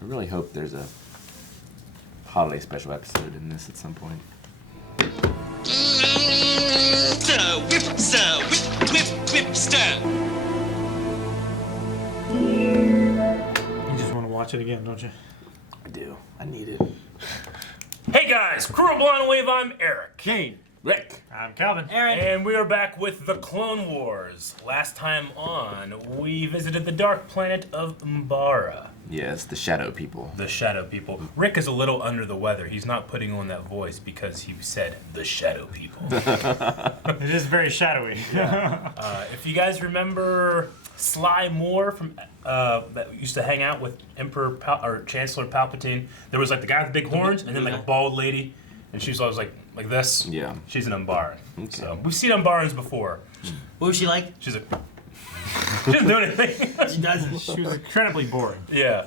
I really hope there's a holiday special episode in this at some point. Stir, whip, stir. You just want to watch it again, don't you? I do. I need it. Hey guys, Crew of Blonde Wave, I'm Eric. Kane. Rick. I'm Calvin. Aaron. And we are back with the Clone Wars. Last time on, we visited the dark planet of Umbara. Yes, the Shadow People. The Shadow People. Rick is a little under the weather. He's not putting on that voice because he said the Shadow People. It is very shadowy. If you guys remember Sly Moore from that used to hang out with or Chancellor Palpatine, there was like the guy with the big horns and then like a bald lady, and she was always like this. Yeah. She's an Umbaran. Okay. So we've seen Umbarans before. What was she like? She doesn't do anything. She doesn't. She was incredibly boring. Yeah.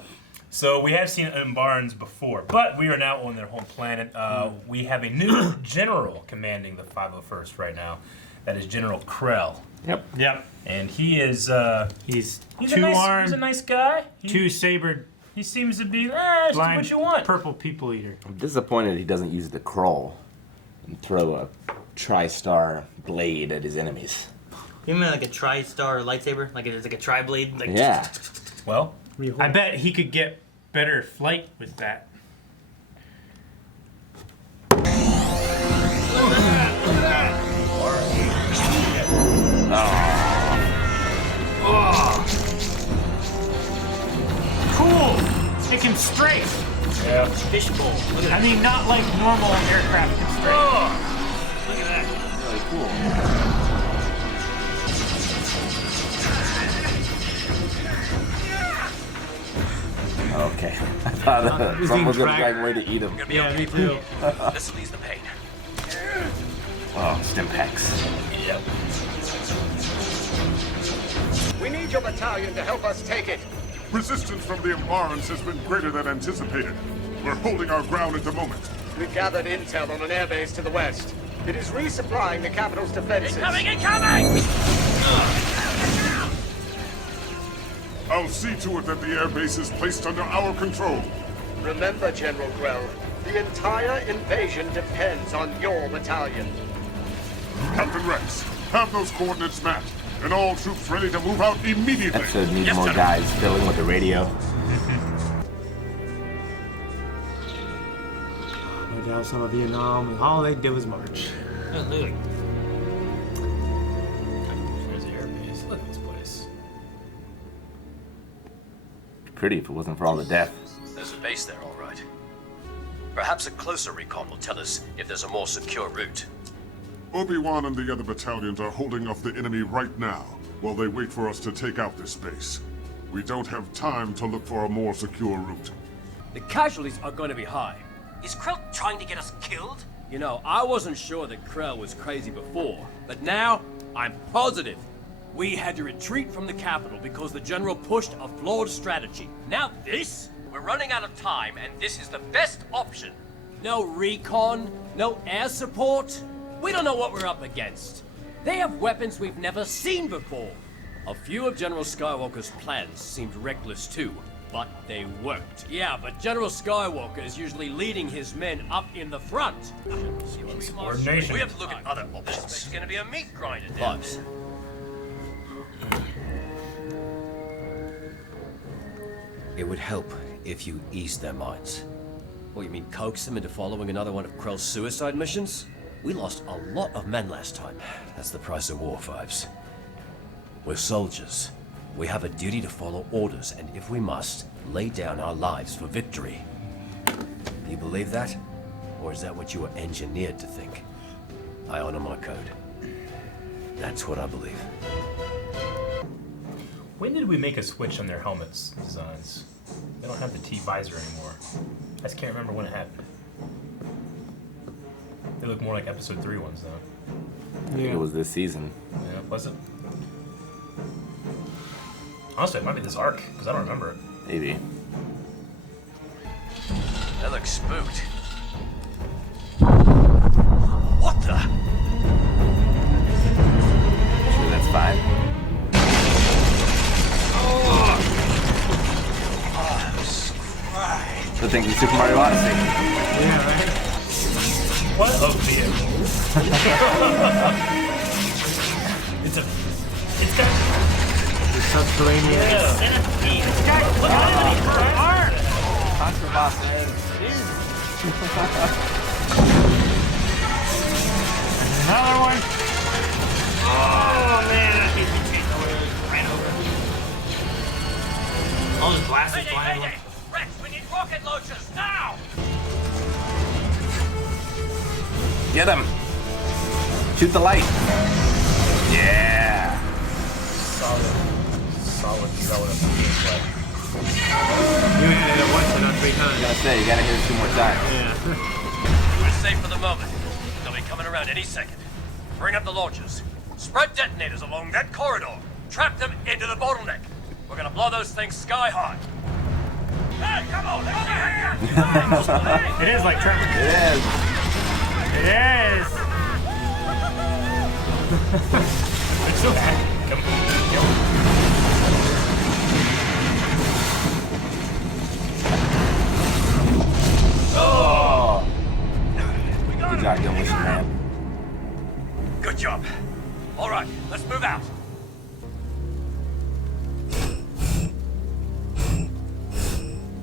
So we have seen Umbarans before, but we are now on their home planet. We have a new general commanding the 501st right now. That is General Krell. Yep. And he is He's he's two-armed, he's a nice guy. two-sabered, He seems to be just blind, what you want. purple people eater. I'm disappointed he doesn't use the crawl and throw a tri-star blade at his enemies. You mean like a tri-star lightsaber? Like it's like a tri-blade? Like Yeah. Well, I bet he could get better flight with that. Cool! It can strafe. yeah. Fishbowl. Look at I mean, not like normal aircraft can strafe. that. Look at that. Really cool. Okay. I thought someone was going to try way to eat him. Yeah, me too. This will ease the pain. Oh, stim packs. Yep. We need your battalion to help us take it. Resistance from the Umbarans has been greater than anticipated. We're holding our ground at the moment. We've gathered intel on an airbase to the west. It is resupplying the capital's defenses. Incoming! I'll see to it that the airbase is placed under our control. Remember, General Grell, the entire invasion depends on your battalion. Captain Rex, have those coordinates mapped, and all troops ready to move out immediately. Episode needs more guys filling with the radio. No doubt some of Vietnam, and all they did was march. Oh, look. There's the airbase. Look at this place. Pretty if it wasn't for all the death. There's a base there, all right. Perhaps a closer recon will tell us if there's a more secure route. Obi-Wan and the other battalions are holding off the enemy right now, while they wait for us to take out this base. We don't have time to look for a more secure route. The casualties are going to be high. Is Krell trying to get us killed? You know, I wasn't sure that Krell was crazy before, but now I'm positive. We had to retreat from the capital because the general pushed a flawed strategy. Now this? We're running out of time, and this is the best option. No recon, no air support. We don't know what we're up against. They have weapons we've never seen before. A few of General Skywalker's plans seemed reckless too, but they worked. Yeah, but General Skywalker is usually leading his men up in the front. Coordination. We have to look at other options. It's going to be a meat grinder down But it would help if you eased their minds. What, you mean coax them into following another one of Krell's suicide missions? We lost a lot of men last time. That's the price of war, Fives. We're soldiers. We have a duty to follow orders, and if we must, lay down our lives for victory. Do you believe that? Or is that what you were engineered to think? I honor my code. That's what I believe. When did we make a switch on their helmets designs? They don't have the T-visor anymore. I just can't remember when it happened. They look more like episode 3 ones, though. I think it was this season. Yeah, was it? Honestly, it might be this arc, because I don't remember it. Maybe. That looks spooked. What the? Sure that's fine. Oh, The thing from Super Mario Odyssey. Yeah, right? What a vehicle. It's got. The subterranean. Yeah. Centipede. This guy, look at him, he's for arm. Contraboss, man. Another one. Oh man, that made me take away. Ran over. All his glasses flying. Rex, we need rocket launchers now! Get him. Shoot the light. Yeah. Solid throw You hit it once and not 3 times. I gotta say, you gotta hit it 2 more times. Yeah. We're safe for the moment. They'll be coming around any second. Bring up the launchers. Spread detonators along that corridor. Trap them into the bottleneck. We're gonna blow those things sky high. Hey, come on, over here! It is like Trevor. It is. It is. It's so happy. Come on. Oh. We got Good him. job, Demolition Man. Good job. All right, let's move out.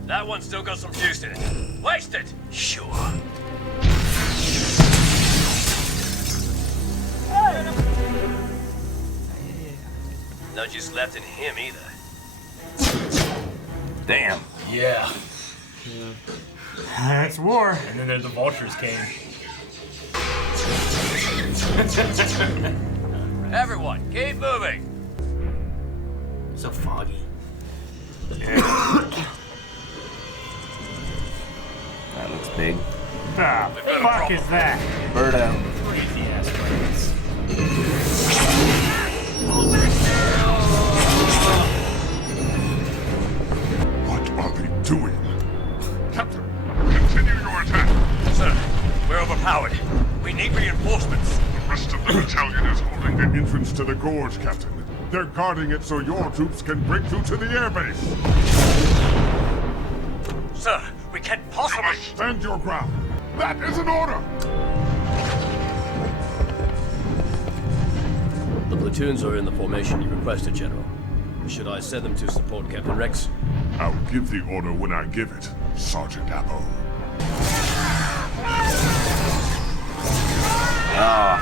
That one's still got some juice in it. Waste it! Sure. No juice left in him either. Damn. Yeah. That's war. And then the vultures came. Everyone, keep moving. So foggy. That looks big. The fuck is that? Birdo. Crazy ass birds. What are they doing? Captain, continue your attack. Sir, we're overpowered. We need reinforcements. The rest of the battalion is holding the entrance to the gorge, Captain. They're guarding it so your troops can break through to the airbase. Sir, we can't You possibly... must stand your ground. That is an order. The platoons are in the formation you requested, General. Should I send them to support Captain Rex? I'll give the order when I give it, Sergeant Apple. Oh.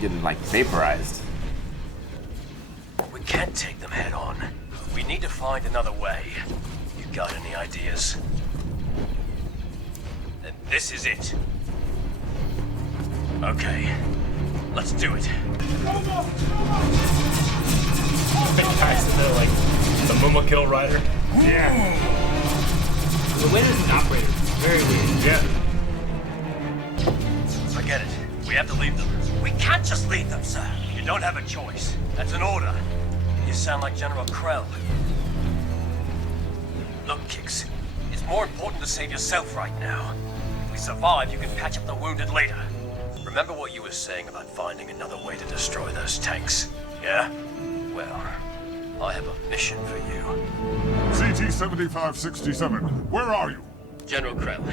Getting like vaporized. We can't take them head on. We need to find another way. You got any ideas? And this is it. Okay, let's do it. Guys in there like the Muma Kill Rider. Yeah. The wind is an operator. Very weird. Yeah. Forget it. We have to leave them. We can't just leave them, sir. You don't have a choice. That's an order. You sound like General Krell. Look, Kix, it's more important to save yourself right now. If we survive, you can patch up the wounded later. Remember what you were saying about finding another way to destroy those tanks, yeah? Well, I have a mission for you. CT-7567, where are you? General Krell,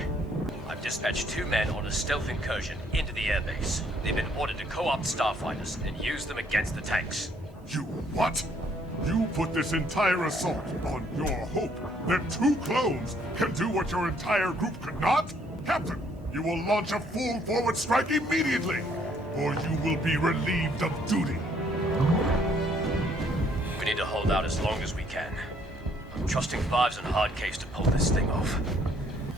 I've dispatched 2 men on a stealth incursion into the airbase. They've been ordered to co-opt starfighters and use them against the tanks. You what? You put this entire assault on your hope that 2 clones can do what your entire group could not? Captain, you will launch a full forward strike immediately, or you will be relieved of duty. We need to hold out as long as we can. I'm trusting Fives and Hardcase to pull this thing off.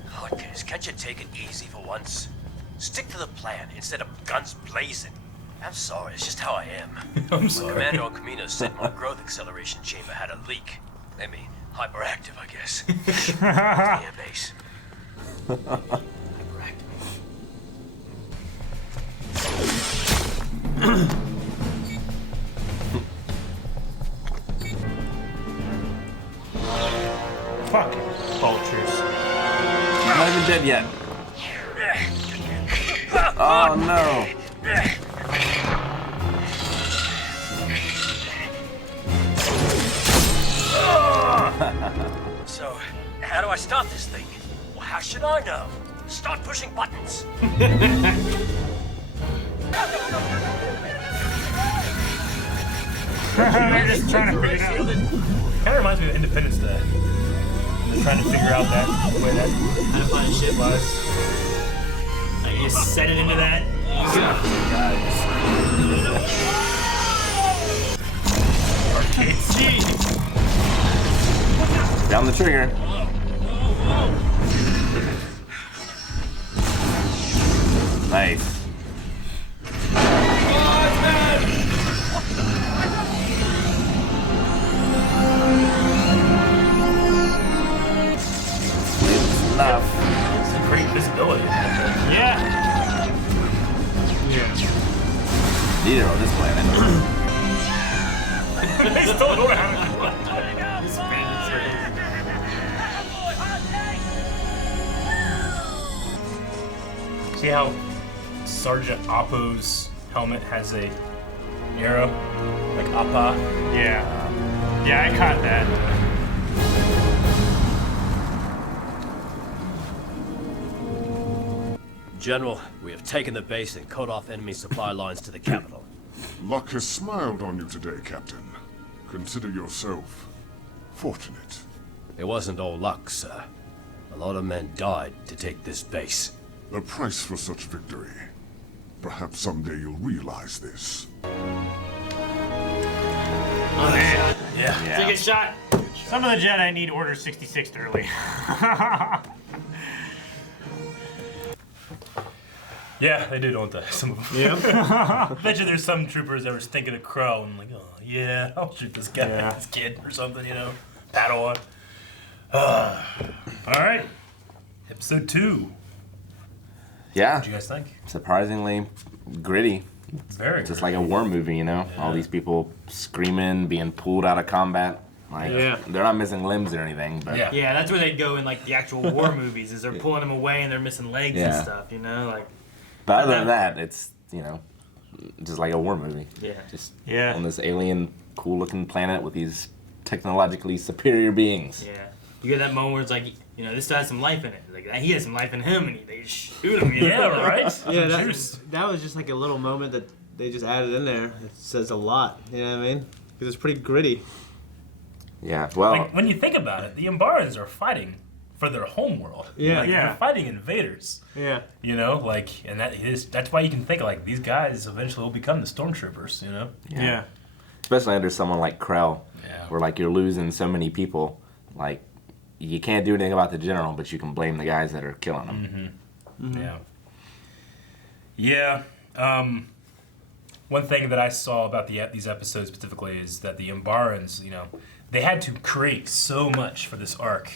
Hardcase, can't you take it easy for once? Stick to the plan instead of guns blazing. I'm sorry, it's just how I am. I'm sorry. Commander Camino said my growth acceleration chamber had a leak. I mean, hyperactive, I guess. Airbase. Fuck. Vultures. I'm not even dead yet. Oh no. So, how do I start this thing? how should I know? Start pushing buttons. They're just trying to figure it out. Kind of reminds me of Independence Day. They're trying to figure out that way that How to find shit was. Like, you just set it into that. Arcade speed. Down the trigger. Nice. Enough. Some great visibility. Yeah. Neither on this planet. They still don't have it. See how Sergeant Appo's helmet has a arrow? Like Appa? Yeah. Yeah, I caught that. General, we have taken the base and cut off enemy supply lines to the capital. Luck has smiled on you today, Captain. Consider yourself fortunate. It wasn't all luck, sir. A lot of men died to take this base. The price for such victory. Perhaps someday you'll realize this. Oh, man. Yeah. Take a shot. Some of the Jedi need Order 66 early. Yeah, they do, don't they? Some of them. Yep. I bet you there's some troopers that were thinking of Crow and like, oh, yeah, I'll shoot this guy, this kid or something, you know? Padawan. All right. Episode 2. Yeah. What do you guys think? Surprisingly gritty. It's very Just like a war movie, you know? All these people screaming, being pulled out of combat. Like, they're not missing limbs or anything, but Yeah, that's where they'd go in like the actual war movies, is they're pulling them away and they're missing legs and stuff, you know? Like, but other than that, it's, you know, just like a war movie. Yeah. Just Yeah. on this alien, cool-looking planet with these technologically superior beings. yeah. You get that moment where it's like, you know, this has some life in it. Like, he has some life in him, and they shoot him. You know? Yeah, right? Yeah, Juice. that was just like a little moment that they just added in there. It says a lot, you know what I mean? Because it's pretty gritty. Yeah, well, Like, when you think about it, the Umbarans are fighting for their homeworld. Yeah. Like, Yeah. They're fighting invaders. Yeah. You know, like, and that's why you can think, like, these guys eventually will become the stormtroopers, you know? Yeah. especially under someone like Krell, Yeah. where like you're losing so many people. Like, you can't do anything about the general, but you can blame the guys that are killing them. Yeah. Yeah. One thing that I saw about these episodes specifically is that the Umbarans, you know, they had to create so much for this arc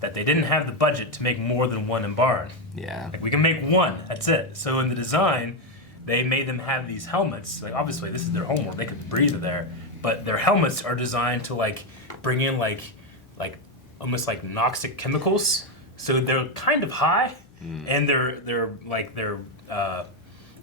that they didn't have the budget to make more than one Umbaran. Yeah. Like, we can make one, that's it. So in the design, they made them have these helmets. Like, obviously, this is their homeworld. They could breathe there. But their helmets are designed to, like, bring in, like almost like noxic chemicals. So they're kind of high, and their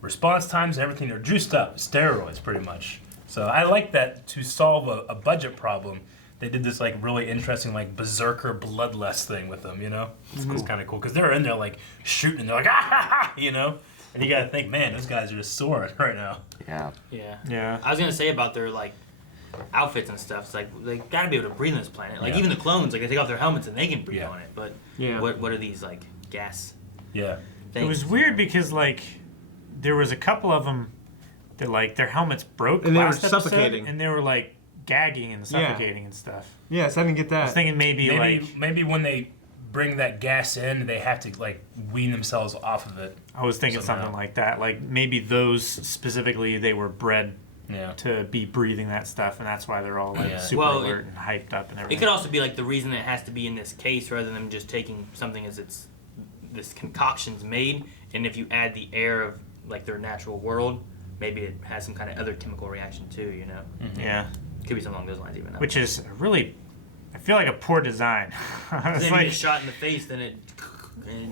response times and everything, they're juiced up, steroids pretty much. So I like that to solve a budget problem. They did this like really interesting like berserker bloodlust thing with them, you know? It's kind of cool because they're in there like shooting and they're like, ah ha ha, you know? And you gotta think, man, those guys are just soaring right now. Yeah. Yeah. Yeah. I was gonna say about their like outfits and stuff. It's like they gotta be able to breathe on this planet. Like Yeah. even the clones, like they take off their helmets and they can breathe Yeah. on it. But Yeah. what are these like gas Yeah. things? It was weird because like there was a couple of them that like their helmets broke And they were last episode, suffocating. and they were like gagging and suffocating and stuff. Yes, I didn't get I was that. thinking maybe Maybe when they bring that gas in, they have to like wean themselves off of it. I was thinking somehow. something like that. Like maybe those specifically, they were bred Yeah. to be breathing that stuff, and that's why they're all like Yeah. super Well, alert and hyped up and It everything. could also be like the reason it has to be in this case rather than just taking something as it's this concoction's made, and if you add the air of like their natural world, maybe it has some kind of other chemical reaction too. You know, Yeah, could be something along those lines even. which is really, I feel like a poor design. then It's if you like, get shot in the face, then it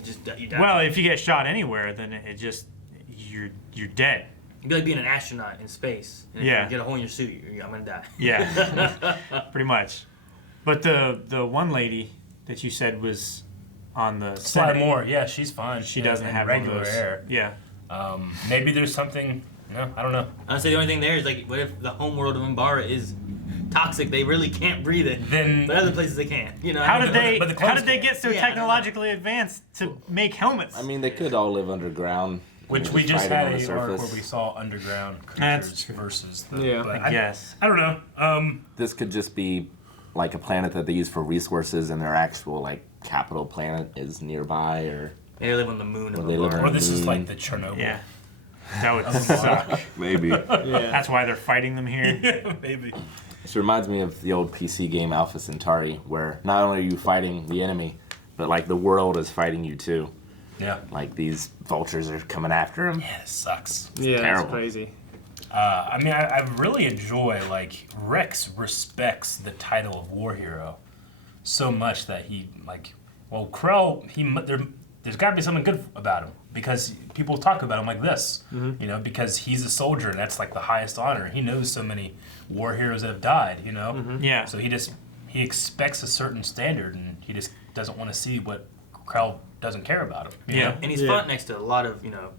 just you die. well, if you get shot anywhere, then it just you're dead. It'd be like being an astronaut in space. And if Yeah. you get a hole in your suit, I'm gonna die. Yeah, pretty much. But the one lady that you said was on the Sly Senate. Moore, yeah, she's fine. She doesn't in have one of regular those. air. Yeah. Maybe there's something. No, I don't know. Honestly, the only thing there is like, what if the home world of Umbara is toxic? They really can't breathe it. Then But other places they can. You know. How I did mean, they? the How clones did they can. get so Yeah, I don't know. technologically advanced to make helmets? I mean, they could all live underground. Which we just fighting had on the a arc where surface. we saw underground That's creatures true. versus the. Yeah. but I guess. I don't know. This could just be like a planet that they use for resources, and their actual like capital planet is nearby, or They live on the moon of Or they live Umbara. on- Or this is like the Chernobyl. Yeah. That would suck. maybe. Yeah. That's why they're fighting them here. Yeah, maybe. This reminds me of the old PC game Alpha Centauri, where not only are you fighting the enemy, but like the world is fighting you too. Yeah. Like these vultures are coming after him. Yeah, it sucks. Yeah, that's terrible. crazy. I mean, I really enjoy, like, Rex respects the title of war hero so much that he, like, well, Krell, there's got to be something good about him because people talk about him like this, you know, because he's a soldier and that's, like, the highest honor. He knows so many war heroes that have died, you know? Yeah. So he expects a certain standard and he just doesn't want to see what Krell doesn't care about him. you Yeah. know? And he's Yeah. fought next to a lot of, you know,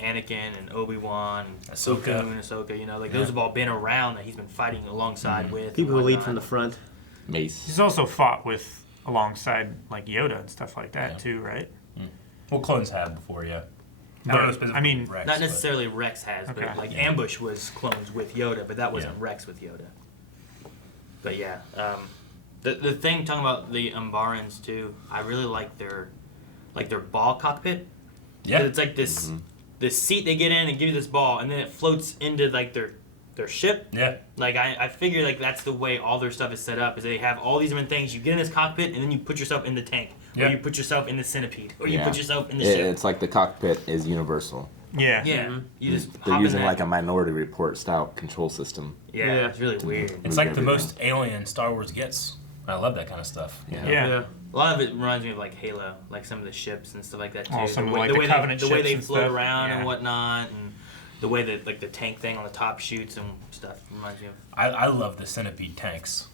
Anakin and Obi-Wan, and Ahsoka. Dooku and Ahsoka, you know, like those have all been around that he's been fighting alongside with. People who and lead whatnot. from the front. Mace. He's also fought with alongside like Yoda and stuff like that Yeah. too, right? Well, clones have before, yeah. But, I don't know specifically I mean, Rex, Not but- necessarily Rex has, Okay. but like Ambush was clones with Yoda, but that wasn't Yeah. Rex with Yoda. But yeah, the thing talking about the Umbarans too, I really like their ball cockpit. Yeah. It's like this seat they get in and give you this ball, and then it floats into like their ship. Yeah. Like I figure like that's the way all their stuff is set up. Is they have all these different things. You get in this cockpit, and then you put yourself in the tank, or Yeah. you put yourself in the centipede, or you Yeah. put yourself in the It- ship. it's like the cockpit is universal. Yeah. Yeah, you just They're hop using in like that. a Minority Report style control system. Yeah, Yeah. it's really weird. It's like the everything. most alien Star Wars gets. I love that kind of stuff. Yeah. Yeah. Yeah. A lot of it reminds me of like Halo, like some of the ships and stuff like that too. Oh, some of, way, like, the way Covenant they, the way ships they and float stuff. around Yeah. and whatnot, and the way that like the tank thing on the top shoots and stuff reminds me of. I love the centipede tanks.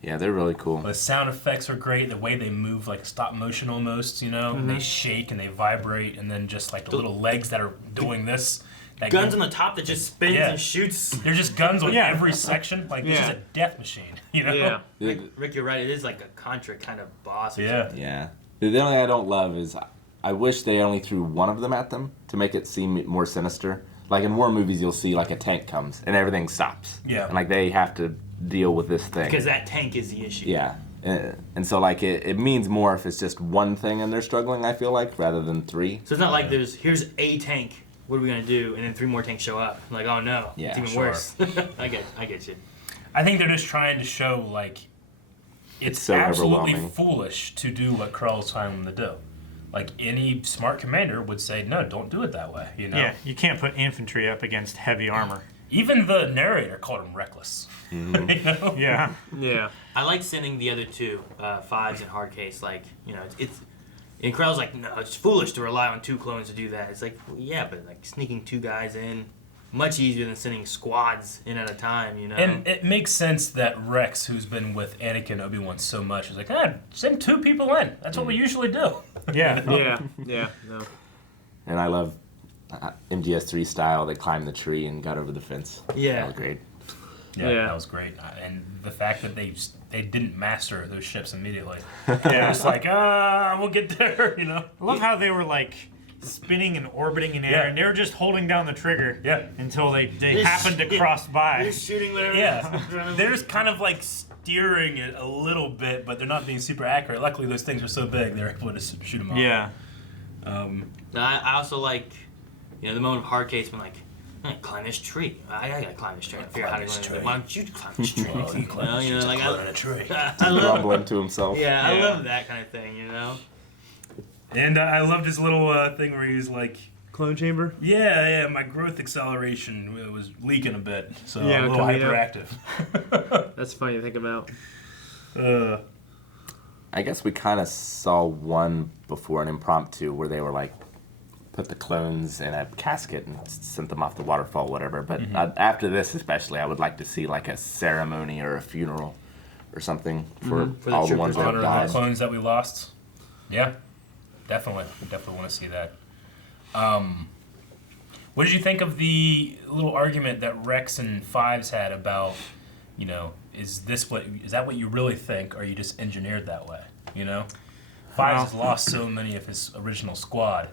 Yeah, they're really cool. The sound effects are great. The way they move, like stop motion almost, you know? They shake and they vibrate, and then just like the little legs that are doing this. That Guns give- on the top that just spins Yeah. and shoots. They're just guns on Yeah. every section. Like, this is Yeah. a death machine, you know? Yeah. Rick, you're right. It is like a Contra kind of boss. Or Yeah. Yeah. The only thing I don't love is I wish they only threw one of them at them to make it seem more sinister. Like in war movies, you'll see like a tank comes and everything stops. Yeah. And like they have to deal with this thing. Because that tank is the issue. Yeah. And so like it means more if it's just one thing and they're struggling, I feel like, rather than three. So it's not like here's a tank. What are we gonna do? And then 3 more tanks show up. Like, oh no, Yeah, it's even sure. worse. I get you. I think they're just trying to show, like, it's so absolutely overwhelming. foolish to do what Krell's telling them to do. Like, any smart commander would say, no, don't do it that way, you know? Yeah. You can't put infantry up against heavy armor. Even the narrator called him reckless. You know? Yeah. Yeah. I like sending the other two, fives in hard case. Like, you know, it's and Krell's like, no, it's foolish to rely on 2 clones to do that. It's like, well, yeah, but like sneaking 2 guys in, much easier than sending squads in at a time, you know? And it makes sense that Rex, who's been with Anakin and Obi-Wan so much, is like, send 2 people in. That's what we usually do. Yeah. Yeah. Yeah. No. And I love MGS3 style. They climbed the tree and got over the fence. Yeah. That was great. Yeah, Yeah. that was great. And the fact that they didn't master those ships immediately. Yeah. It's like, we'll get there, you know? I love how they were like spinning and orbiting in air, Yeah. and they were just holding down the trigger Yeah. until they happened to cross by. They're shooting there. Yeah, they're just kind of like steering it a little bit, but they're not being super accurate. Luckily, those things are so big, they're able to shoot them off. Yeah. I also like, you know, the moment of hard case when like, I gotta climb this tree. I gotta climb this tree. I figure out how to Climb this climb tree. Why don't you climb this tree? Oh, you climb you know, like in a tree. I love, Grumbling to himself. yeah, I Yeah. love that kind of thing, you know? And I loved his little thing where he was like, Clone chamber. yeah, my growth acceleration was leaking a bit, so Yeah, I'm a little Camino. hyperactive. That's funny to think about. I guess we kind of saw one before, an impromptu, where they were like, put the clones in a casket and sent them off the waterfall, whatever. But after this, especially, I would like to see like a ceremony or a funeral or something for For the all the troopers ones that Honor have the died. clones that we lost. Yeah. definitely want to see that. What did you think of the little argument that Rex and Fives had about, you know, is that what you really think, or you just engineered that way? You know, Fives has lost so many of his original squad.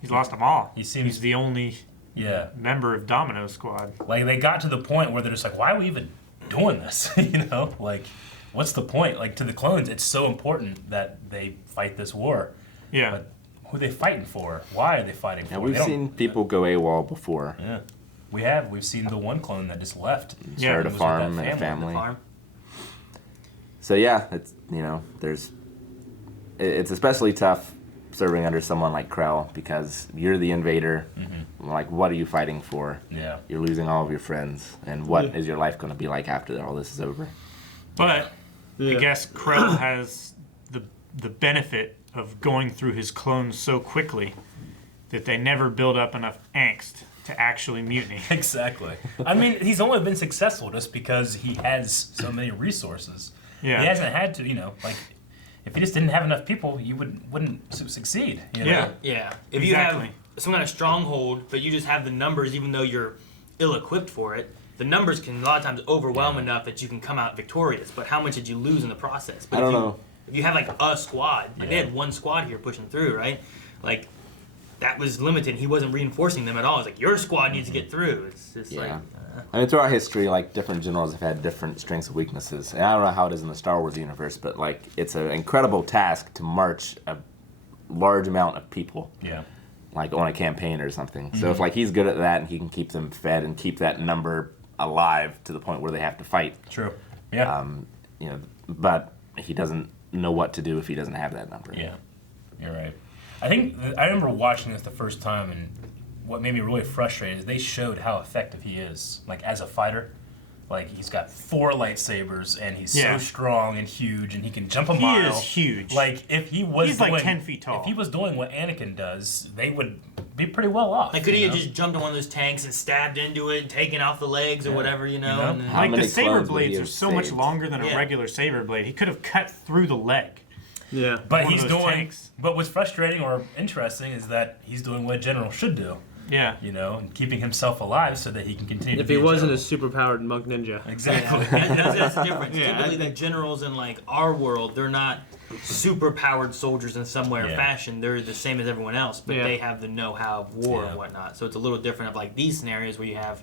He's lost them all. He's the only member of Domino's squad. Like, they got to the point where they're just like, why are we even doing this? You know, like, what's the point? Like, to the clones, it's so important that they fight this war. Yeah. But who are they fighting for? Why are they fighting for? Yeah, we've seen people go AWOL before. Yeah, we have. We've seen the one clone that just left. Started a farm and a family. So yeah, it's, you know, it's especially tough serving under someone like Krell, because you're the invader. Like, what are you fighting for? Yeah. You're losing all of your friends, and what is your life going to be like after all this is over? But I guess Krell has the benefit of going through his clones so quickly that they never build up enough angst to actually mutiny. Exactly. I mean, he's only been successful just because he has so many resources. Yeah. He hasn't had to, you know, like, if he just didn't have enough people, you wouldn't succeed. You know? Yeah. Yeah. If you have some kind of stronghold, but you just have the numbers, even though you're ill-equipped for it, the numbers can a lot of times overwhelm enough that you can come out victorious. But how much did you lose in the process? But I don't know. If you have like a squad, like they had one squad here pushing through, right? Like, that was limited. He wasn't reinforcing them at all. It's like, your squad needs to get through. It's just like... I mean, throughout history, like, different generals have had different strengths and weaknesses. And I don't know how it is in the Star Wars universe, but, like, it's an incredible task to march a large amount of people. Yeah. Like, on a campaign or something. So if, like, he's good at that and he can keep them fed and keep that number alive to the point where they have to fight. True. Yeah. You know, but he doesn't know what to do if he doesn't have that number. Yeah. You're right. I remember watching this the first time, and what made me really frustrated is they showed how effective he is, like, as a fighter. Like, he's got 4 lightsabers, and he's so strong and huge, and he can jump a mile. He is huge. Like, if he was He's like 10 feet tall. If he was doing what Anakin does, they would be pretty well off. Like, could he have just jumped on one of those tanks and stabbed into it and taken off the legs or whatever, you know? And then, like, the saber clones would he blades are have so much saved? longer than a regular saber blade. He could have cut through the leg. Yeah. But one of he's those doing. tanks. But what's frustrating or interesting is that he's doing what a general should do. Yeah. You know, and keeping himself alive so that he can continue. If to be he wasn't a general. super-powered monk ninja. Exactly. that's the difference. Yeah, Typically, the generals in like our world, they're not super powered soldiers in some way or fashion. They're the same as everyone else, but they have the know-how of war and whatnot. So it's a little different of like these scenarios where you have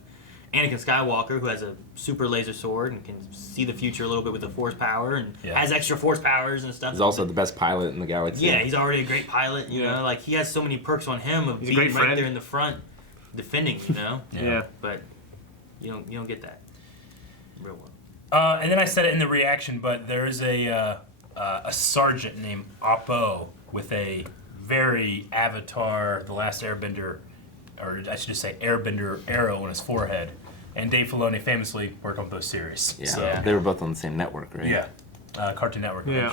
Anakin Skywalker, who has a super laser sword and can see the future a little bit with the Force power and has extra Force powers and stuff. He's also the best pilot in the galaxy. Yeah, he's already a great pilot. You know, like he has so many perks on him of being right there in the front, defending. You know. But you don't get that real well. And then I said it in the reaction, but there is a sergeant named Oppo with a very Avatar, The Last Airbender, or I should just say Airbender arrow on his forehead. And Dave Filoni famously worked on both series. Yeah. So, They were both on the same network, right? yeah. Cartoon Network. Yeah.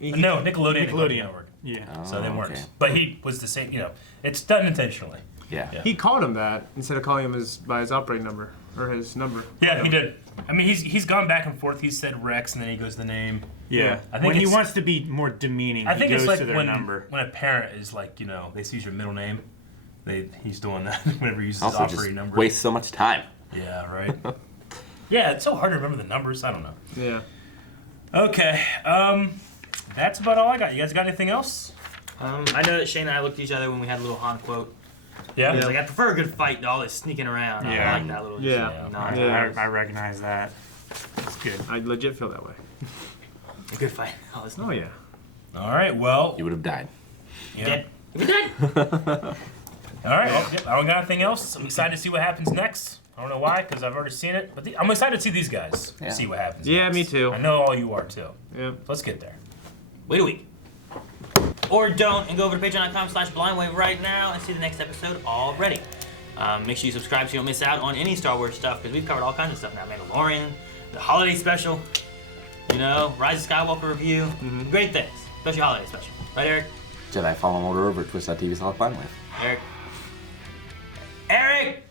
No, Nickelodeon. Cartoon Network. Yeah. So they weren't. okay. But he was the same, you know, it's done intentionally. Yeah. He called him that instead of calling him by his operating number or his number. Yeah, he did. I mean, he's gone back and forth. He said Rex, and then he goes the name. Yeah. I think when he it's- wants to be more demeaning, I think he it's goes like to their when number. a parent is like, you know, they see your middle name, he's doing that whenever he uses his Also, just operating number. waste so much time. Yeah, right. Yeah, it's so hard to remember the numbers. I don't know. Yeah. Okay, that's about all I got. You guys got anything else? I know that Shane and I looked at each other when we had a little Han quote. Yeah. He's like, I prefer a good fight to all this sneaking around. Yeah. I like that little. Yeah. nod. I recognize that. It's good. I legit feel that way. A good fight. Oh, it's Oh yeah. All right. Well. You would have died. Yeah. dead. We're dead. All right. Well, I don't got anything else. I'm excited to see what happens next. I don't know why, because I've already seen it. But I'm excited to see these guys. Yeah. See what happens. Yeah, next. me too. I know all you are too. Yeah. Let's get there. Wait a week. Or don't, and go over to patreon.com/blindwave right now and see the next episode already. Make sure you subscribe so you don't miss out on any Star Wars stuff, because we've covered all kinds of stuff now. Mandalorian, the holiday special, you know, Rise of Skywalker review, great things, especially holiday special. Right, Eric? Jedi Fallen Order over at twitch.tv/blindwave. Eric? Eric!